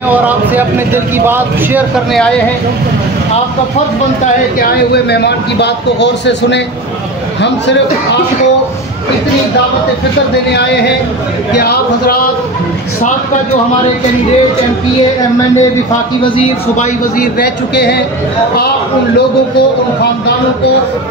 और आपसे अपने दिल की बात शेयर करने आए हैं। आपका फर्ज बनता है कि आए हुए मेहमान की बात को गौर से सुने। हम सिर्फ आपको इतनी दावत फिक्र देने आए हैं कि आप हजरात साबका जो हमारे कैंडिडेट MPA MNA वफाकी वज़ीर सूबाई वज़ीर रह चुके हैं, आप उन लोगों को, उन ख़ानदानों को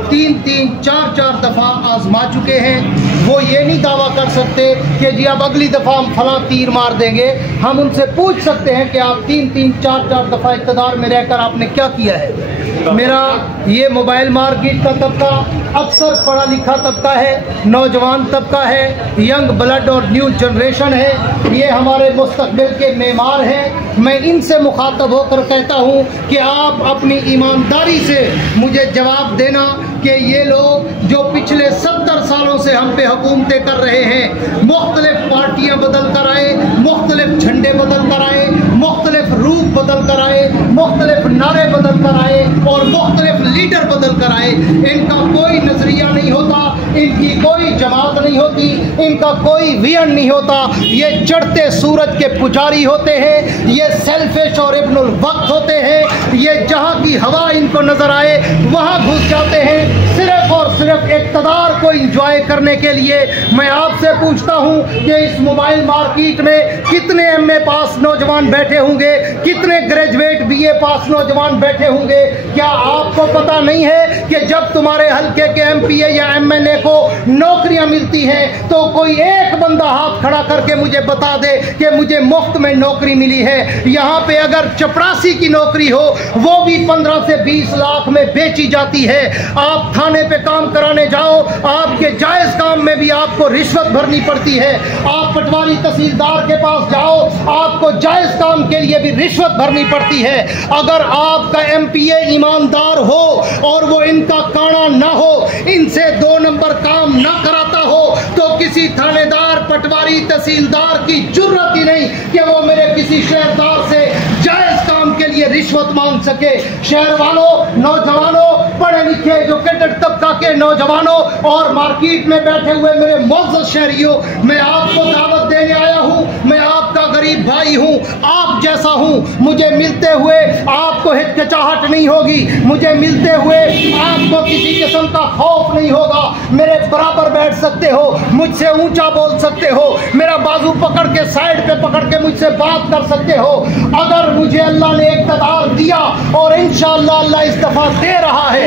3-3, 4-4 दफ़ा आजमा चुके हैं। वो ये नहीं दावा कर सकते कि जी अब अगली दफ़ा हम फलां तीर मार देंगे। हम उनसे पूछ सकते हैं कि आप 3-3, 4-4 दफ़ा इक़्तिदार में रहकर आपने क्या किया है। मेरा ये मोबाइल मार्केट का तबका अक्सर पढ़ा लिखा तबका है, नौजवान तबका है, यंग ब्लड और न्यू जनरेशन है। ये हमारे मुस्तक़बिल के मेमार हैं। मैं इनसे मुखातब होकर कहता हूँ कि आप अपनी ईमानदारी से मुझे जवाब देना कि ये लोग जो पिछले 70 सालों से हम पे हुकूमतें कर रहे हैं, मुख्तलिफ पार्टियाँ बदल कर आए, मुख्तलिफ झंडे बदल कर आए, मुख्तलिफ रूप बदल कर आए, मुख्तलिफ नारे बदल कर आए और मुख्तलिफ लीडर बदल कर आए, इनका कोई नजरिया नहीं होता, इनकी कोई जमात नहीं होती, इनका कोई विजन नहीं होता। ये चढ़ते सूरज के पुजारी होते हैं, ये सेल्फिश और इब्नुल वक्त होते हैं। ये जहाँ की हवा इनको नजर आए वहाँ घुस जाते हैं, सिर्फ और सिर्फ इक़्तिदार को इंजॉय करने के लिए। मैं आपसे पूछता हूँ कि इस मोबाइल मार्केट में कितने MA पास नौजवान बैठे होंगे, कितने ग्रेजुएट BA पास नौजवान बैठे होंगे। क्या आपको पता नहीं है कि जब तुम्हारे हल्के के MPA या MNA को नौकरियां मिलती हैं तो कोई एक बंदा हाथ खड़ा करके मुझे बता दे कि मुझे मुफ्त में नौकरी मिली है। यहाँ पे अगर चपरासी की नौकरी हो वो भी 15 से 20 लाख में बेची जाती है। आप थाने पे काम कराने जाओ, आपके जायज काम में भी आपको रिश्वत भरनी पड़ती है। आप पटवारी तहसीलदार के पास जाओ, आपको जायज काम के लिए भी रिश्वत भरनी पड़ती है। अगर आपका MPA ईमानदार हो और वो इनका काना ना हो, इनसे 2 नंबर काम ना कराता हो, तो किसी थानेदार, पटवारी, तहसीलदार की जुर्रत ही नहीं कि वो मेरे किसी शहरदार से जायज काम के लिए रिश्वत मांग सके। शहर वालों, नौजवानों, पढ़े लिखे जो कैडेट तबका के नौजवानों और मार्केट में बैठे हुए मेरे मुअज़्ज़ज़ शहरियों, मैं आपको दावत देने आया हूँ। मैं आपका गरीब भाई हूँ, आप जैसा हूँ। मुझे मिलते हुए आपको हिचकिचाहट नहीं होगी, मुझे मिलते हुए आपको किसी किस्म का खौफ नहीं होगा। मेरे बराबर बैठ सकते हो, मुझसे ऊंचा बोल सकते हो, मेरा बाजू पकड़ के साइड पे पकड़ के मुझसे बात कर सकते हो। अगर मुझे अल्लाह ने इक़्तिदार दिया और इंशाअल्लाह अल्लाह इस दफा दे रहा है,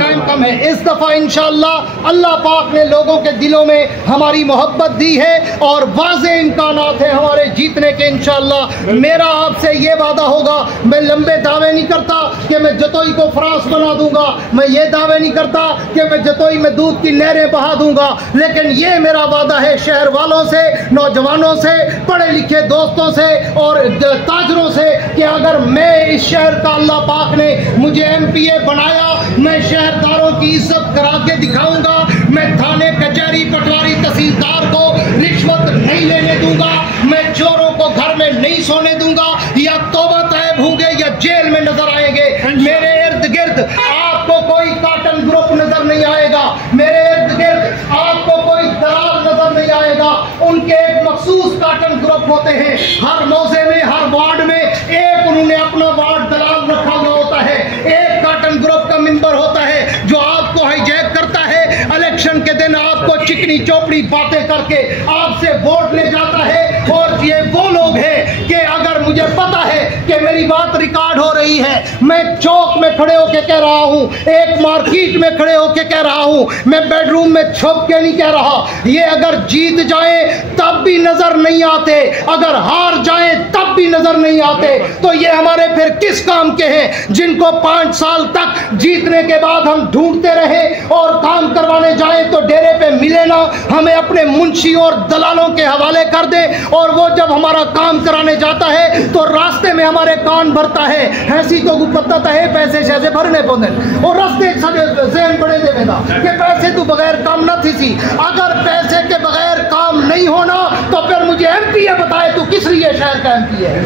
टाइम कम है, इस दफा इंशाअल्लाह अल्लाह पाक ने लोगों के दिलों में हमारी मोहब्बत दी है और वाज़े इम्कानात है हमारे जीतने के। इंशाअल्लाह मेरा आपसे ये वादा होगा, मैं लंबे दावे नहीं करता कि मैं जतोई को फ्रांस बना दूंगा, मैं ये दावे नहीं करता कि मैं जतोई में दूध की नहरें बहा दूंगा, लेकिन ये मेरा वादा है शहर वालों से, नौजवानों से, पढ़े लिखे दोस्तों से और ताजरों से कि अगर मैं इस शहर का अल्लाह पाक ने मुझे MPA बनाया, मैं शहरदारों की इज्जत करा के दिखाऊंगा। मैं थाने, कचहरी, पटवारी, तहसीलदार को रिश्वत नहीं लेने दूंगा, मैं चोरों को घर में नहीं सोने दूंगा, या तौबा तैब होंगे या जेल में नजर आएंगे। मेरे इर्द गिर्द आपको कोई कार्टन ग्रुप नजर नहीं आएगा, मेरे इर्द गिर्द आपको कोई दलाल नजर नहीं आएगा। उनके एक मखसूस कार्टन ग्रुप होते हैं, हर मौजे में, हर वार्ड में एक उन्होंने अपना वार्ड दलाल रखा हुआ होता है। एक कार्टन ग्रुप का मेंबर होता है जो आपको हाईजैक करता है, इलेक्शन के दिन आपको चिकनी चौपड़ी बातें करके आपसे वोट ले जाता है। और ये वो लोग हैं कि अगर मुझे पता है कि मेरी बात रिकॉर्ड हो रही है, मैं चौक में खड़े होकर कह रहा हूं, एक मार्केट में खड़े होकर कह रहा हूं, मैं बेडरूम में छुप के नहीं कह रहा। ये अगर जीत जाए तब भी नजर नहीं आते, अगर हार जाए तब भी नजर नहीं आते, तो ये हमारे फिर किस काम के हैं जिनको 5 साल तक जीतने के बाद हम ढूंढते रहे और काम करवाने जाए तो डेरे पे मिले ना, हमें अपने मुंशी और दलालों के हवाले कर दे, और वो जब हमारा काम कराने जाता है तो रास्ते में हमारे कान भरता है, ऐसी तो पता है पैसे शैसे भरने पौधे और रास्ते ज़हन बड़े देवेगा कि पैसे तू बगैर काम न थी सी। अगर पैसे के बगैर काम नहीं होना तो फिर मुझे MPA बताए तू किस लिए शहर का MPA है।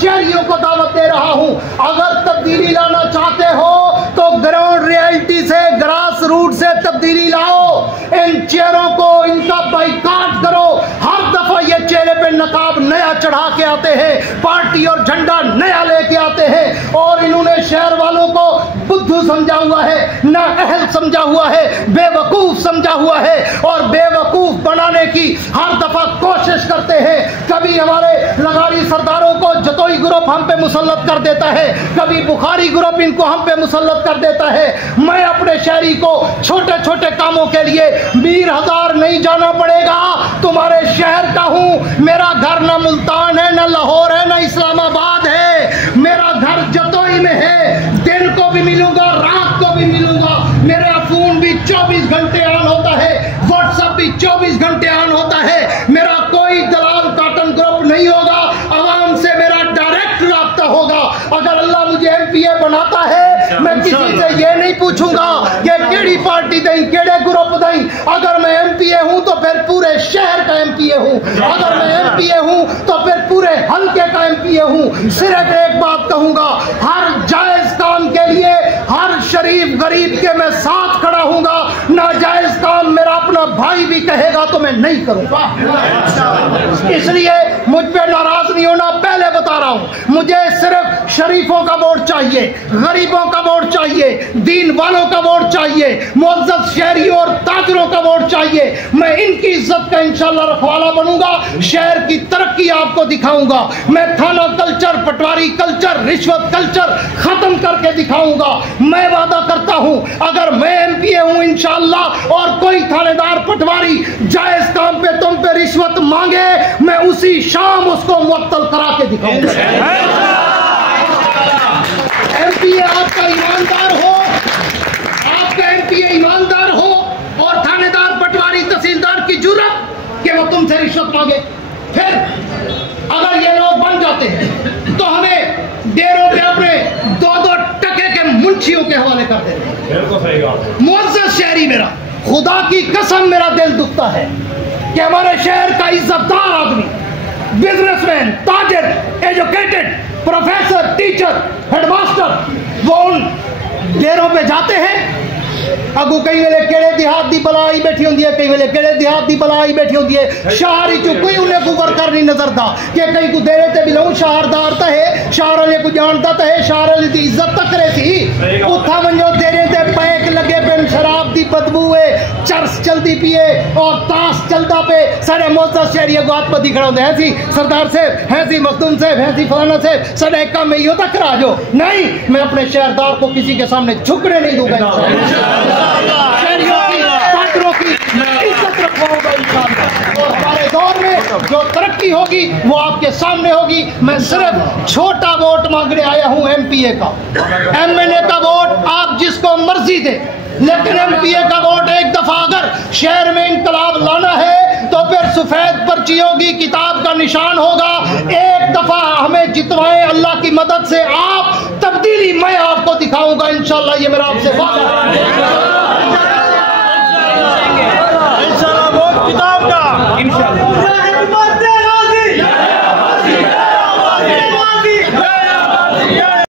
शहरियों को दावत दे रहा हूं, अगर तब्दीली लाना चाहते हो तो ग्राउंड रियलिटी से, ग्रास रूट से तब्दीली लाओ। इन चेहरों को, इनका बाइकाट करो। हर दफा ये चेहरे पे नकाब नया चढ़ा के आते हैं, पार्टी और झंडा नया लेके आते हैं, और इन्होंने शहर वालों को बुद्धू समझा हुआ है, ना अहल समझा हुआ है, बेवकूफ समझा हुआ है, और बेवकूफ बनाने की हर दफा कोशिश करते हैं। कभी हमारे लगाड़ी सरदारों को जतोई ग्रुप हम पे मुसल्लत कर देता है, कभी बुखारी ग्रुप इनको हम पे मुसल्लत कर देता है। मैं अपने शहरी को छोटे छोटे कामों के लिए मीर हजार नहीं जाना पड़ेगा, तुम्हारे शहर का हूं। मेरा घर ना मुल्तान है, ना लाहौर है, ना इस्लामाबाद है, मेरा घर जतोई में है। दिन को भी मिलूंगा, रात को भी मिलूंगा। मेरा फोन भी 24 घंटे ऑन होता है, व्हाट्सएप भी 24 घंटे ऑन होता है। मेरा कोई दलाल काटन ग्रुप नहीं होगा, आवाम से मेरा डायरेक्ट राब्ता होगा। अगर अल्लाह मुझे एमपीए बनाता है, मैं किसी से ये नहीं पूछूंगा कि केड़ी पार्टी दई, केड़े ग्रुप दई। अगर मैं एमपीए हूं तो फिर पूरे शहर का एमपीए हूं, अगर मैं एमपीए हूं तो फिर पूरे हल्के का एमपीए हूं। सिर्फ एक बात कहूंगा, हर जायज काम के लिए हर शरीफ गरीब के मैं साथ खड़ा हूंगा। नाजायज काम मेरा अपना भाई भी कहेगा तो मैं नहीं करूंगा। इसलिए मुझ पे नाराज नहीं होना, पहले बता रहा हूं। मुझे सिर्फ शरीफों का वोट चाहिए, गरीबों का वोट चाहिए, दीन वालों का वोट चाहिए, मुअज़्ज़ज़ शहरियों और ताजरों का वोट चाहिए। मैं इनकी इज्जत का इंशाअल्लाह रखवाला बनूंगा, शहर की तरक्की आपको दिखाऊंगा। मैं थाना कल्चर, पटवारी कल्चर, रिश्वत कल्चर खत्म करके दिखाऊंगा। मैं वादा करता हूं, अगर मैं एमपीए हूं इंशाअल्लाह और कोई थानेदार पटवारी जायज काम पे तुम पे रिश्वत मांगे, मैं उसी शाम उसको मुअत्तल करा के दिखाऊंगा। एमपीए आपका ईमानदार हो, आपका एमपीए ईमानदार हो, और थानेदार पटवारी तहसीलदार की जुर्रत कि वो तुमसे रिश्वत मांगे। फिर अगर ये लोग बन जाते हैं तो हमें डेरों पे अपने 2-2 टके के मुंशियों के हवाले कर देते हैं। मुअज़्ज़ज़ शहरी मेरा, खुदा की कसम मेरा दिल दुखता है कि हमारे शहर का इज्जतदार आदमी, बिजनेसमैन, ताजिर, एजुकेटेड, प्रोफेसर, टीचर, हेडमास्टर, वो उन डेरों पे जाते हैं। अगू कई वेले केड़े देहात दी बला आई बैठी होंदी है, कई वेले केड़े देहात दी बला आई बैठी होंदी है। शहर ही कोई उन्हें को वर्कर नहीं नजरदा कि कई को देरे ते बिलाऊं शहरदार ता है, शहर वाले को जानता ता है, शहर वाले दी इज्जत तक करे थी। उठा वंजो देरे ते पैक लगे पेन, शराब दी बदबू है, चरस चलदी पिए और ताश चलदा पे। सारे मुअज़्ज़ज़ शहरी को हाथ पर दिखड़ा होंदे हैं सी सरदार साहब, है सी मखदूम साहब, है सी फलाना साहब, साडे काम में यो तक करा जो नहीं। मैं अपने शहरदार को किसी के सामने झुकने नहीं दूंगा। शहरियों की, ताजरों की इज्जत रखवाऊंगा इंशाअल्लाह। और हमारे दौर में जो तरक्की होगी वो आपके सामने होगी। मैं सिर्फ छोटा वोट मांगने आया हूं एमपीए का। एमएनए का वोट आप जिसको मर्जी दे, लेकिन एमपीए का वोट एक दफा अगर शहर में इंकलाब लाना है तो फिर सफेद पर्ची होगी, किताब का निशान होगा। एक दफा हमें जितवाएं अल्लाह की मदद से, आप तब्दीली मैं आपको दिखाऊंगा इंशाअल्लाह। ये मेरा आपसे वादा है।